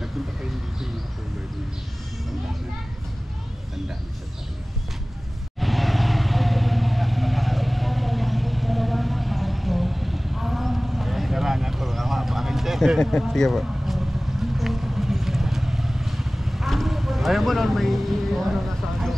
Nagpunta kayo dito yung October din. Tanda na siya tayo. Karangan ko, ako akin siya. Sige po. Ayaw mo nun, may ano nasa ano.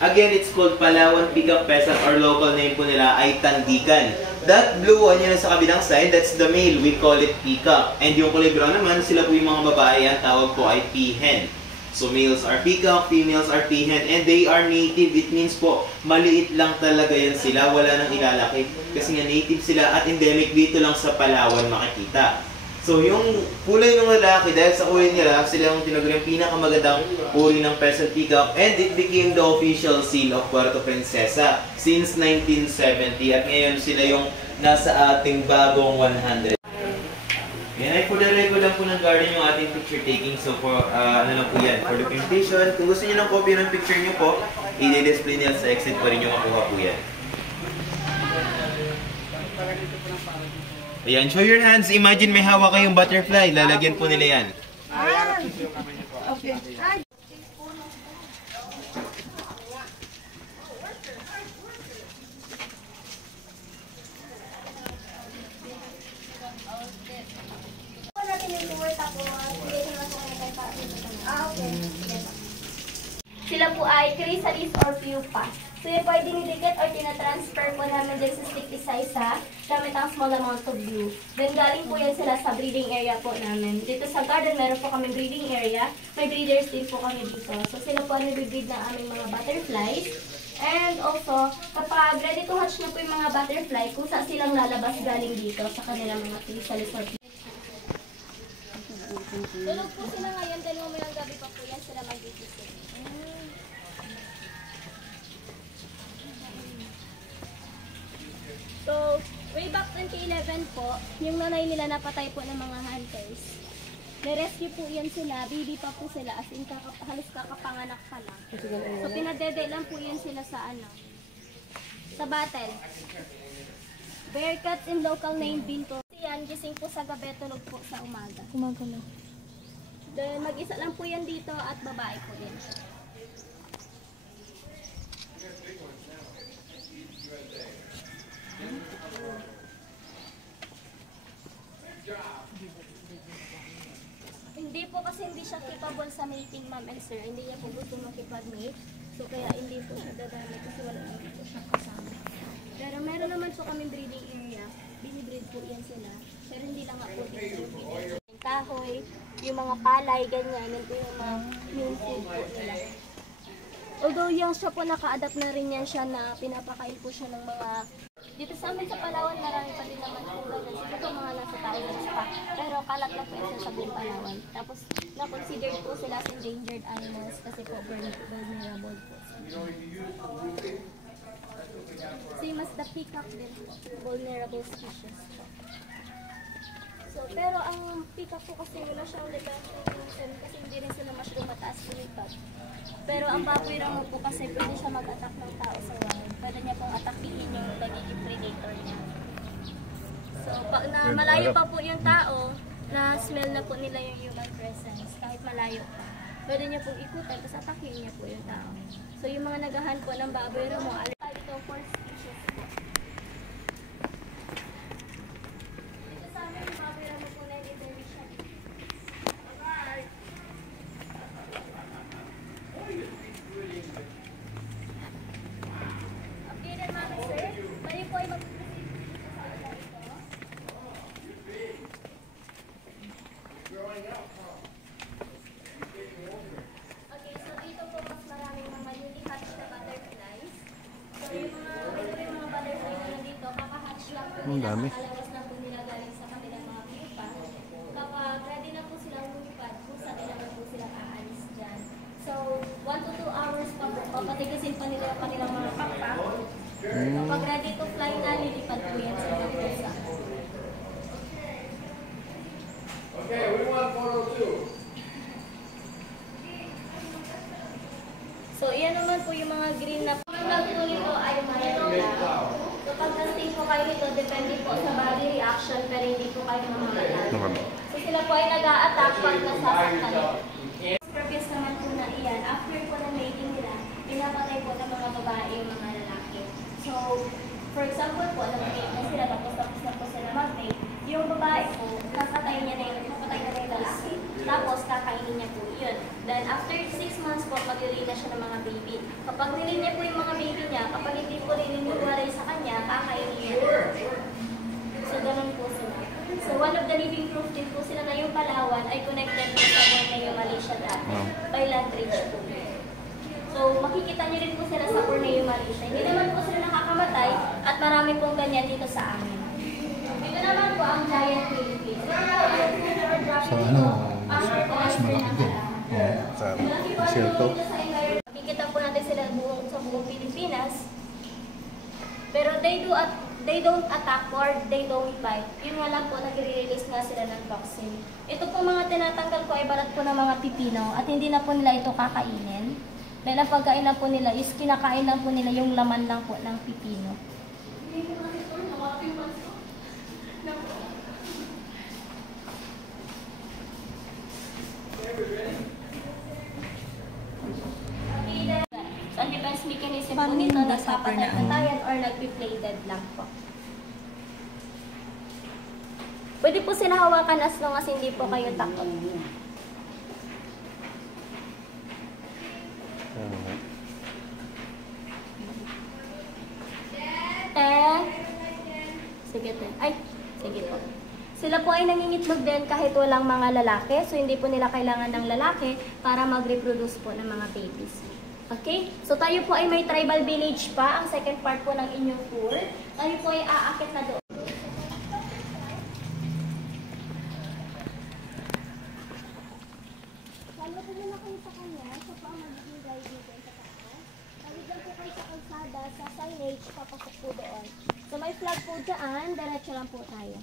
Again, it's called Palawan Pickup Pesan or local name po nila ay Tandikan. That blue one yun sa kabilang side, that's the male. We call it peacock. And yung kulay brown naman, sila po yung mga babae. Ang tawag po ay peahen. So males are peacock, females are peahen. And they are native. It means po, maliit lang talaga yan sila. Wala nang ilalaki. Kasi nga native sila at endemic dito lang sa Palawan makikita. So, yung kulay ng lalaki, dahil sa kulay nila, sila yung tinaguri yung pinakamagandang uri ng Pesan Peacock and it became the official seal of Puerto Princesa since 1970 at ngayon sila yung nasa ating bagong 100. Yan ay for the record lang po ng garden yung ating picture taking. So, for ano lang po yan, for documentation. Kung gusto niyo ng copy ng picture niyo po, i-display niya sa exit pa rin yung makuha po yan. Ayan, show your hands. Imagine may hawak kayong butterfly. Lalagyan po nila yan. Okay. Sila po ay chrysalis or pupa. So yun po ay dinidikit or tinatransfer po namin din sa sticky size gamit ang small amount of glue. Then galing po yan sila sa breeding area po namin. Dito sa garden meron po kami breeding area. May breeders din po kami dito. So sila po ay nabibreed ng aming mga butterflies. And also, kapag ready to hatch na po yung mga butterfly, kung saan silang lalabas galing dito sa kanilang mga chrysalis or pupa. Tulog po sila ngayon dahil mamayang gabi pa po yan sila mag-iisip. So, way back 2011 po, yung nanay nila napatay po ng mga hunters. Nirescue po yan sila, baby pa po sila, as in halos kakapanganak pa lang. So, pinadede lang po yan sila sa sa battle. Bearcats in local name Binto. Yan, gising po sa gabi, tulog po sa umaga. Umaga na. Then, mag-isa lang po yan dito at babae po din siya. Hindi po kasi hindi siya capable sa mating, ma'am and sir. Hindi niya po gusto makipag-mate. So kaya hindi po siya dadami kasi wala naman po siya kasama. Pero meron naman po kami breeding area. Binibreed po yan sila. Pero hindi lang nga po dito. Yung kahoy, yung mga palay, ganyan. Yan po yung mga yung food po nila. Although yung siya po naka-adapt na rin yan siya na pinapakain po siya ng mga... Dito sa amin sa Palawan, marami pa din naman po ganyan. Siguro mga nasa tao na spa. Pero kalat na po yan sa buong Palawan. Tapos, na-considered po sila as endangered animals kasi po vulnerable po. Same as the peacock din po. Vulnerable species po. So, pero ang peacock po kasi wala siyang defense kasi hindi rin sila masyadong mataas lumipad. Pero ang baboy ramo po kasi pwede siya mag-attack ng tao sa wild. Pwede niya pong atakihin yung nagiging predator niya. So, pag na malayo pa po yung tao, na smell na po nila yung human presence, kahit malayo pa. Pwede niya pong ikutan, tapos atakihin niya po yung tao. So, yung mga nagahan po ng baboy ramo, ito 4 species po. Dito sa amin, yung baboy ramo po na ang dami. Nakalabas na po nila galing sa kanilang mga pupa. Kapag ready na po silang lumipad, kung sa nila na po silang aalis dyan. So, 1 to 2 hours pa po, papatigasin pa nila yung kanilang mga pakpak. Kapag ready to fly na, lilipad po yan sa mga pusa. Okay, we want photo 2. So, iyan naman po yung mga green na ang log po nito ay mayroon. So, pag nasting po kayo nito, depende po sa body reaction, pero hindi po kayo mamamatay. So, sila po ay nag-a-attack pag nasasaktan. Purpose naman po na iyan, after po na mating nila, pinapatay po ng mga babae yung mga lalaki. So, for example po, nag-mate na sila, tapos na po sila mag-mate. Yung babae po, napatay na yung lalaki. Tapos, kakainin niya po yun. Then, after 6 months po, mag-release na siya ng mga baby. Kapag nilin niya po yung mga baby niya, kapag hindi po rininiwalay sa kanya, kakainin niya. So, ganun po sila. So, one of the living proof din po sila na yung Palawan ay connected po sa Borneo, Malaysia dati. By land bridge po. So, makikita niyo rin po sila sa Borneo, Malaysia. Hindi naman po sila nakakamatay at marami pong ganyan dito sa amin. Ito naman po ang giant Philippines. So ano, mas malaki din. Sa Shelto. Makikita po natin sila sa buong Pilipinas. Pero they don't attack or they don't bite. Yun nga lang po, nag-release nga sila ng toxin. Ito po mga tinatanggal ko ay balat po ng mga pipino at hindi na po nila ito kakainin. Dahil ang pagkain lang po nila is kinakain lang po nila yung laman lang po ng pipino. So, ang defense mechanism po nito, nagpapatay-patayan or nagpi-plated lang po. Pwede po sila hawakan as long as hindi po kayo takot. Sige po. Ay, sige po. Sila po ay nangingitlog din kahit walang mga lalaki. So, hindi po nila kailangan ng lalaki para mag-reproduce po ng mga babies. Okay? So, tayo po ay may tribal village pa. Ang second part po ng inyong tour. Tayo po ay aakit na doon. Lalo po na kayo sa kanya. So, po ang magiging guide dito sa kako. Tawid lang po kayo sa kalsada, sa signage, papasok po doon. So, may flag po dyan. Diretso lang po tayo.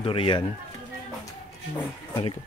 Durian. Tarik ko.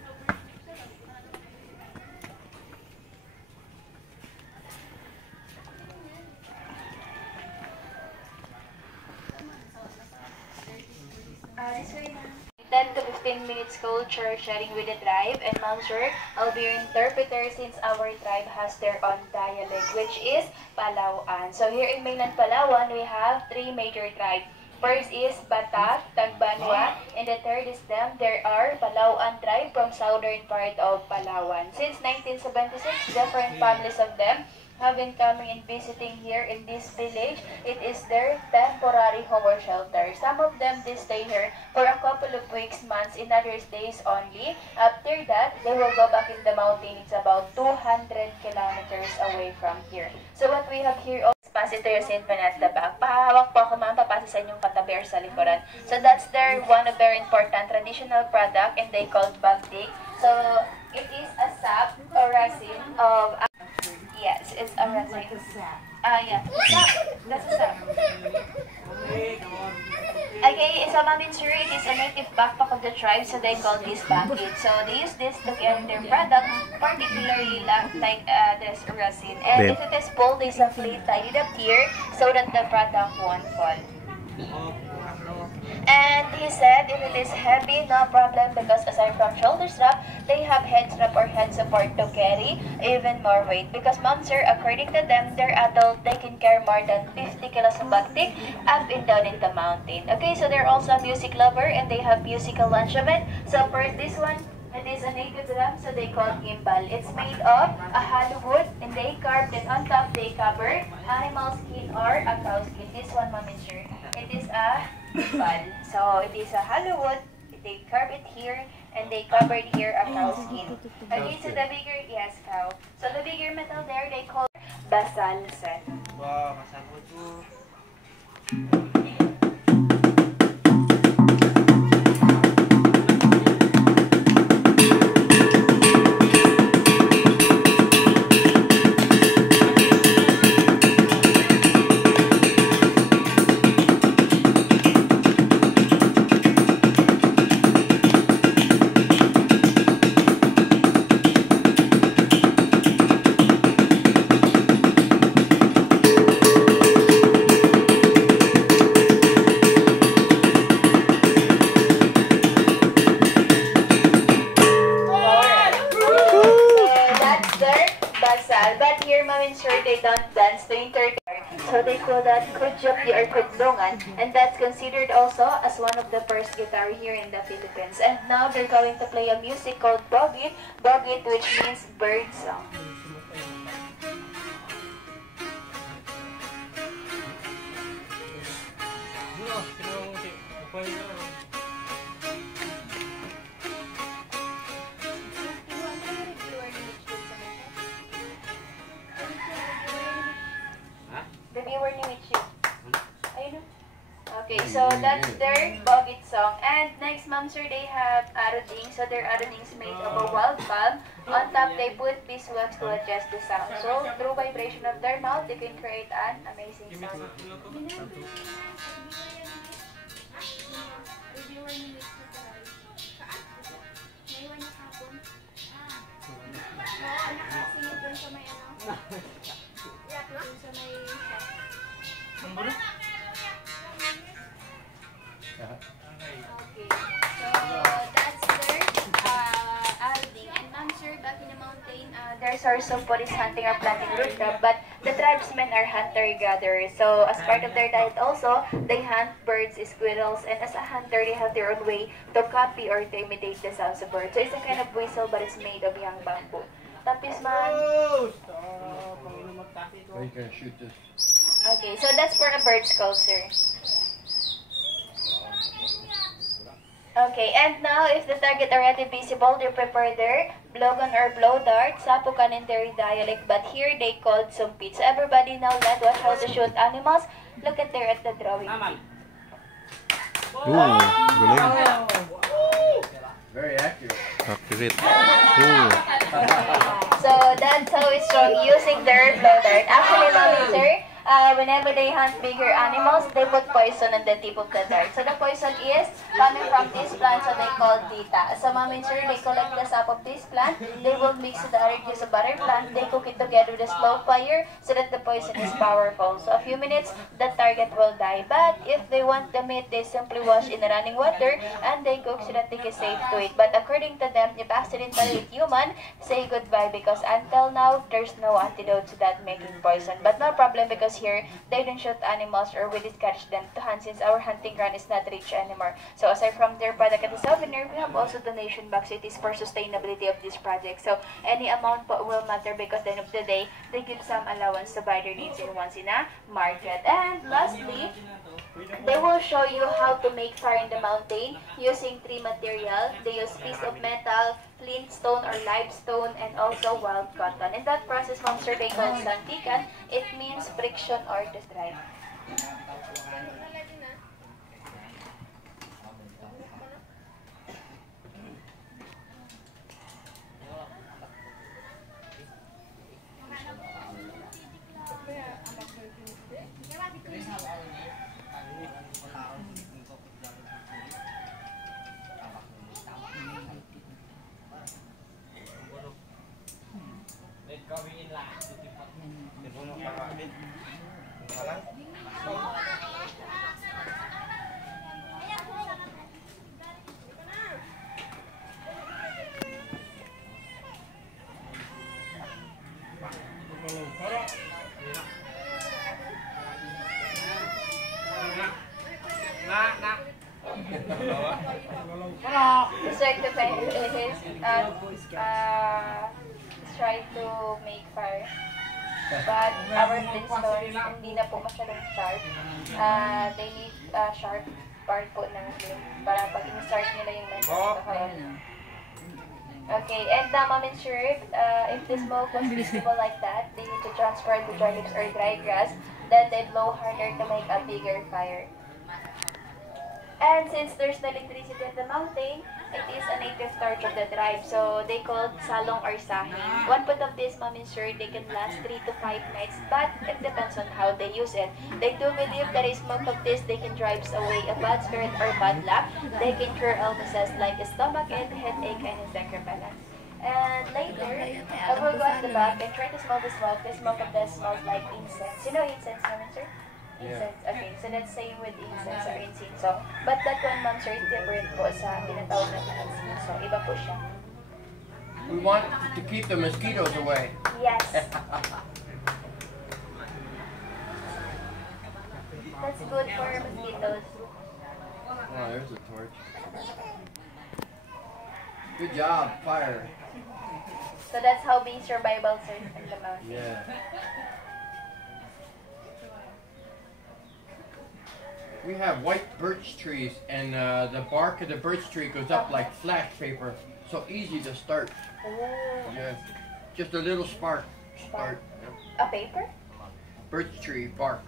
This way na. 10 to 15 minutes culture sharing with the tribe, and Ma'am Sir, I'll be your interpreter since our tribe has their own dialect, which is Palawan. So here in mainland Palawan, we have 3 major tribes. First is Batak, Tagbanwa, and the third is them. There are Palawan tribe from southern part of Palawan. Since 1976, different families of them have been coming and visiting here in this village. It is their temporary home or shelter. Some of them, they stay here for a couple of weeks, months, in others days only. After that, they will go back in the mountain. It's about 200 kilometers away from here. So what we have here, pass it to your Saint Pan at the back. Pahawak po ako mga papasa sa inyong katabi or sa likuran. So that's one of their important traditional product, and they call bagdik. So it is a sap or resin of, yes, it's a resin. Yeah, sap. That's a sap. Okay, so Ma'am Sir, it is a native backpack of the tribe, so they call this bagdik. So they use this to get their product, particularly like this resin. And if it is pulled, they simply tie it up here so that the product won't fall. And he said if it is heavy, no problem, because aside from shoulder strap, they have head strap or head support to carry even more weight. Because mom sir, according to them, they're adult, they can carry more than 50 kilos of batik up and down in the mountain. Okay, so they're also a music lover and they have musical instrument. So for this one, it is a native drum, so they call gimbal. It's made of a hollow wood and they carved it on top. They cover animal skin or a cow skin. This one, mom is sure. It is a gimbal. So it is a hollow wood. They carve it here and they covered here a cow skin. Okay, so the bigger, yes, cow. So the bigger metal there, they call basal set. Wow, masama po. But here, mom and sure, they don't dance to entertain. So they call that kudjupyi or kudlungan, and that's considered also as one of the first guitar here in the Philippines. And now they're going to play a music called bogit, bogit which means bird song. The viewer ni Michi. Ayun. Okay, so that's their bogit song. And next, ma'am sir, they have aruding. So their aruding is made of a wild palm. On top, they put beeswax to adjust the sound. So through vibration of their mouth, they can create an amazing sound. Okay, so that's their outing. And ma'am sir, back in the mountain, their source of food is hunting or planting root crop, but the tribesmen are hunter-gatherers. So as part of their diet also, they hunt birds, squirrels, and as a hunter, they have their own way to copy or to imitate the sounds of birds. So it's a kind of whistle, but it's made of young bamboo. Tapos man. You can shoot this. Okay, so that's for a bird skull, sir. Okay, and now if the target already visible, they prepare their blowgun or blow dart, Sapucan in their dialect, but here they called sumpit. So everybody now learn how to shoot animals. Look at there at the drawing. Ooh, galing. Very accurate. Accurate. Ooh. So that's how it's shown using their blow dart. Actually, mommy, sir, whenever they hunt bigger animals, they put poison on the tip of the dart. So the poison is coming from this plant, so they call dita. So mom and sir, they collect the sap of this plant, they will mix with the other juice of other plant, they cook it together with a slow fire so that the poison is powerful. So a few minutes, the target will die. But if they want the meat, they simply wash in running water and they cook so that they can safe to eat. But according to them, if accidentally eat human, say goodbye, because until now, there's no antidote to that making poison. But no problem, because here, they don't shoot animals or we discourage them to hunt since our hunting ground is not rich anymore. So aside from their product at the souvenir, we have also donation box. It is for sustainability of this project. So any amount will matter, because at the end of the day, they give some allowance to buy their needs in once in a market. And lastly, they will show you how to make fire in the mountain using three material. They use piece of metal, flint stone or limestone, and also wild cotton. In that process, ma'am sir, they call santikan. It means friction or to strike. trying to trying to make fire. But our Flintstones, hindi na po masyadong sharp. They need sharp part po ng flame para pag in-start nila yung method. Okay, and Mom and Sherb, if the smoke was visible like that, they need to transfer the dry leaves or dry grass, then they blow harder to make a bigger fire. And since there's no electricity at the mountain, it is a native torch of the tribe, so they called salong or sahing. One pot of this, Mom and Sherb, they can last 3 to 5 nights, but it depends on how they use it. They do believe that a smoke of this, they can drive away a bad spirit or bad luck. They can cure illnesses like stomachache, headache, and insect repellent. And later, I will go at the back and try to smell the smoke. The smoke of this smells like incense. You know incense, Mom and Sherb? Incense. Okay, so let's say with incense or incenso. But that one, Ma'am Sir, is different po sa tinatawag natin incenso. Iba po siya. We want to keep the mosquitoes away. Yes. That's good for mosquitoes. Oh, there's a torch. Good job, fire. So that's how being survival, sir, in the mountain. Yeah. We have white birch trees, and the bark of the birch tree goes up like flash paper, so easy to start. Oh. Yes, just a little spark. Start. A paper? Birch tree bark.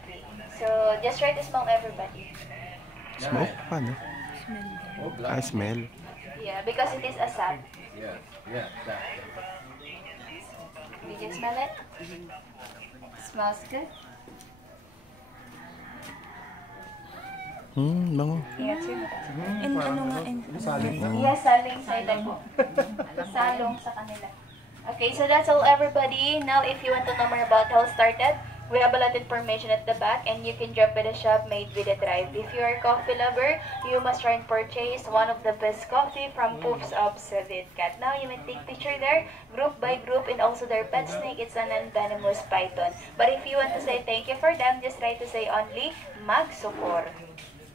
Okay. So just try to smell everybody. Smoke? Paano? Oh, Ah, black. smell. Yeah, because it is a sap. Yes, yes, that. Did you smell it? Smells good. Bango. Yeah, too. And ano nga, Yes, saling sa iba po. Salong sa kanila. Okay, so that's all everybody. Now, if you want to know more about how it started, we have a lot of information at the back and you can drop by the shop made with a drive. If you are a coffee lover, you must try and purchase one of the best coffee from Poofs of Savit Cat. Now, you may take picture there, group by group, and also their pet snake. It's an non-venomous python. But if you want to say thank you for them, just try to say only Magsukor.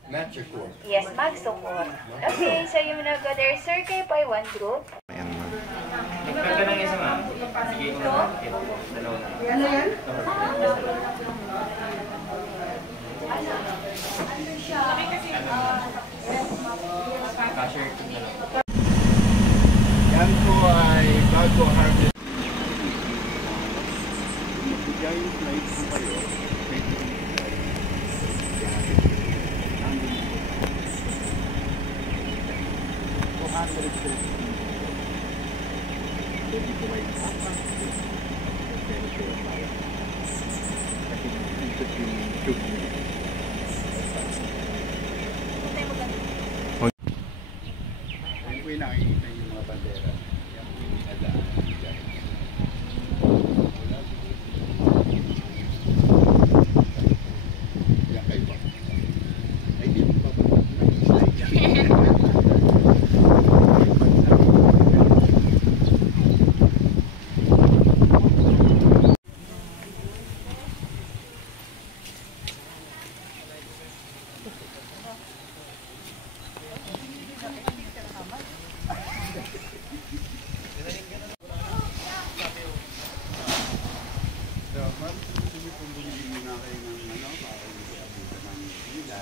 Magical. Yes, Magsukor. Okay, so you wanna go there, sir, kayo by one group. Ayan, ma'am. Magkano lang isa, ma'am? Sige ko na. Dalawa na. Ano yan? Cashier ko na lang. Yan po ay bago harvest. Ayun po yung nakikita yung mga bandera. Yan po yung nadaan dyan. Yan kayo pa. Ay, di mo pa ba? Mag-slide yan. So, ma'am, gusto niyo pong bumili muna kayo ng ano, para hindi ko abutan ng hila.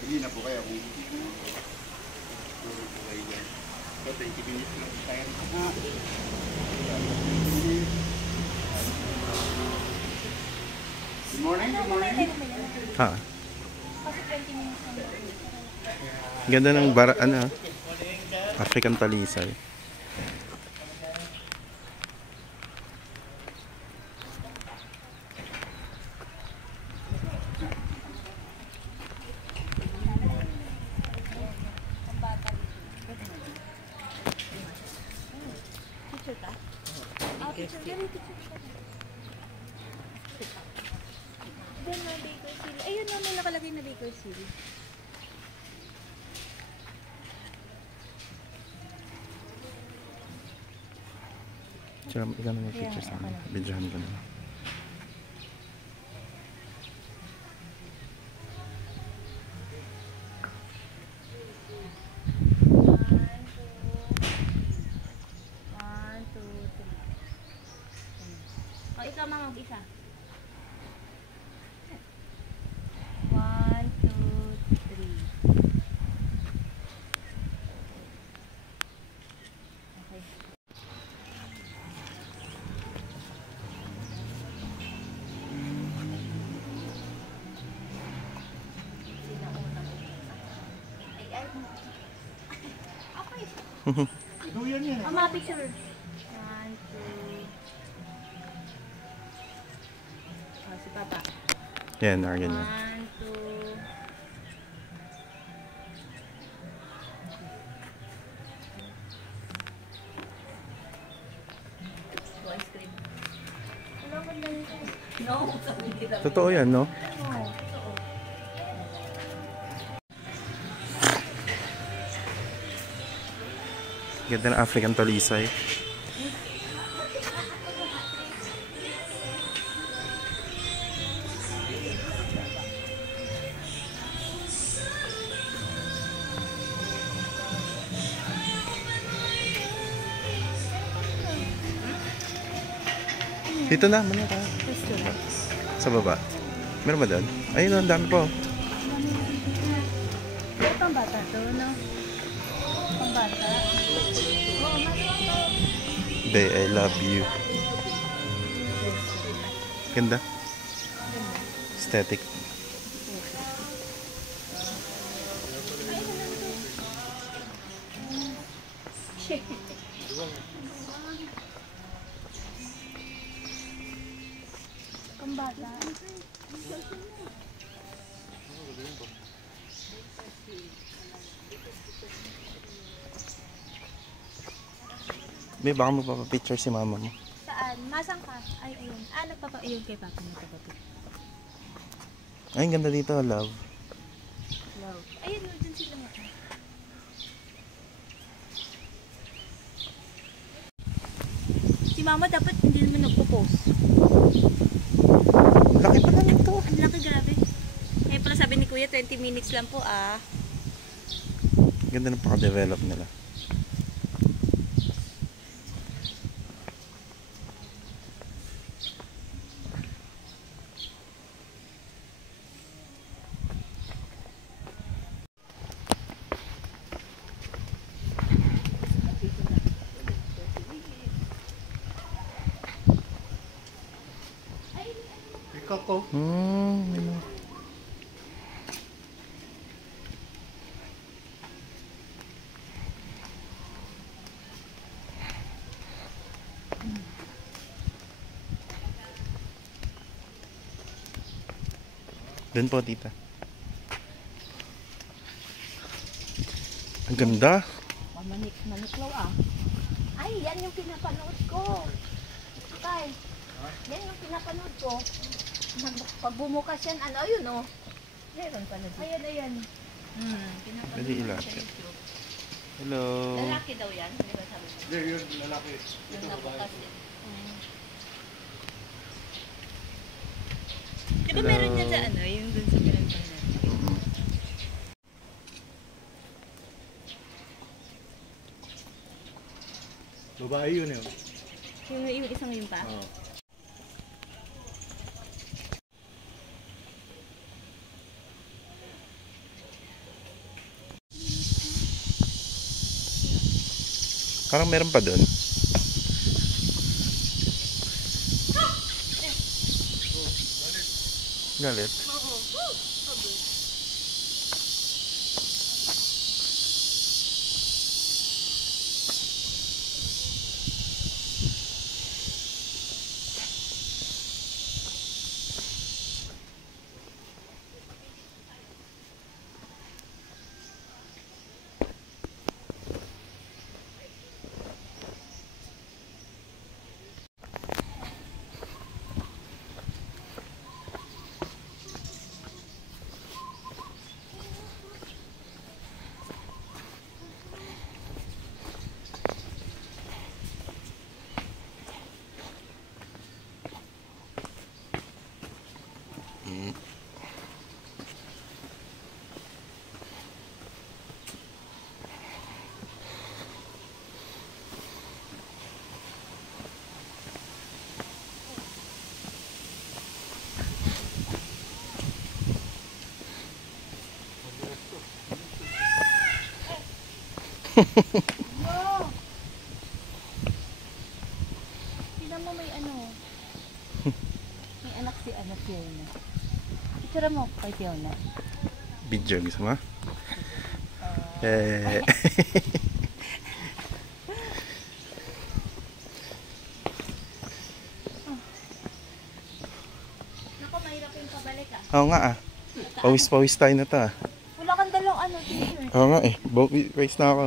Bili na po kayo kung hindi ko. Turo po kayo dyan. So, 20 minutes lang po tayo. Good morning, good morning. Ha? Ganda ng African talisay. Then, Baker Seal. Ayun na, may nakalagay na Baker Seal. Tsaka, ikaw na may picture sa amin. Bidyahan ko na. Duyan yan eh. Mama, picture. 1, 2. Oh, si Papa. Yan, ganyan. 1, 2. Ice cream. Wala ko lang ito. No, sabi nila. Totoo yan, no? Ganda ng African talisay. Dito na, muna ka. Sa baba. Meron ba doon? Ayun, ang dami po. Pambata to, no? Pambata. Bae, I love you. Ganda. Aesthetic. Pambata. May baka magpapapicture si mama mo. Saan? Masang ka? Ay, ayun. Nagpapa-ayun kay Papa. Nagpapapicture. Ay, ang ganda dito, love. Love. Ayun, dun sila mo. Si Mama dapat hindi naman nagpo-post. Laki pala nito. Ang laki, grabe. Eh, pala sabi ni Kuya, 20 minutes lang po, ah. Ganda ng paka-develop nila. Kako. Ano? Doon po, tita. Ang ganda. Maniklaw, ah. Ay, yan yung pinapanood ko. Tay, yan yung pinapanood ko. Pag bumukas yan, ano, ayun, oh. Meron pala dito. Ayan. Pinapanood Pwede ko ilapit. sa YouTube. Hello. Lalaki daw yan, di ba sabi mo? Hindi, yun, lalaki. Yung nabukas din. Di ba meron niya sa ano, yung dun sa pinagpanood? Babae yun eh. Yung isang yun pa? Oo. Parang meron pa doon. Galit. Tignan mo may ano. May anak si Fiona. Picture mo kay Fiona. Video, gusto mo? Eh. Oo nga ah. Pawis-pawis tayo na to ah. Wala kang dalang ano, teacher. Oo nga eh. Pawis na ako.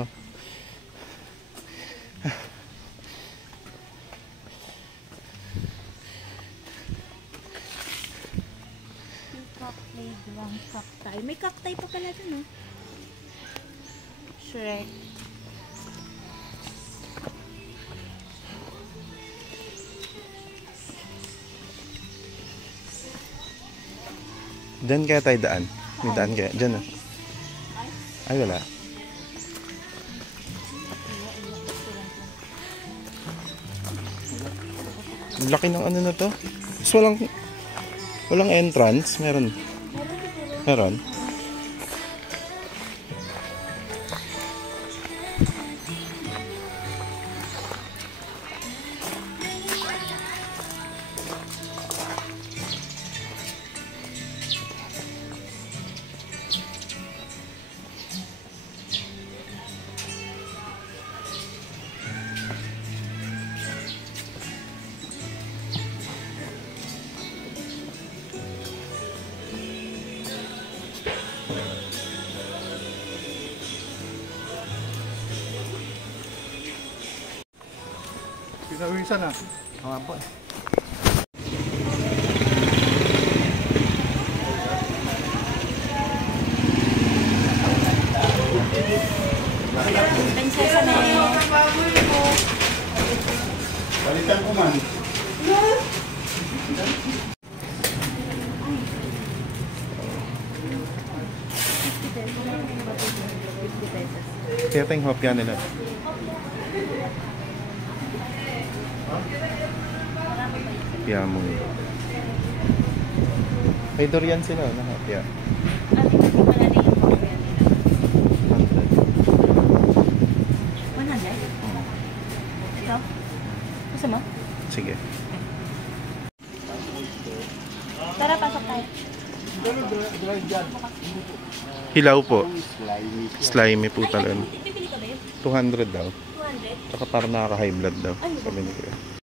Peacock Playground Cacti. May cacti pa pala dun, oh. Shrek. Diyan kaya tayo daan. May daan kaya. Diyan ah. Ay wala. Ang laki ng ano na to. Tapos walang entrance. Meron. Meron. Pinawisan na. Oo nga po. Prinsesa na Balitan ko man. Kaya tayong hopya nila. Hopya mo. May durian sila na hopya. Ito? Gusto mo? Sige. Tara, pasok tayo. Hilaw po. Slimy po talaga. Bibili ka ba yun? 200 daw. 200? Saka parang nakaka-high blood daw. Sabi ni Kuya.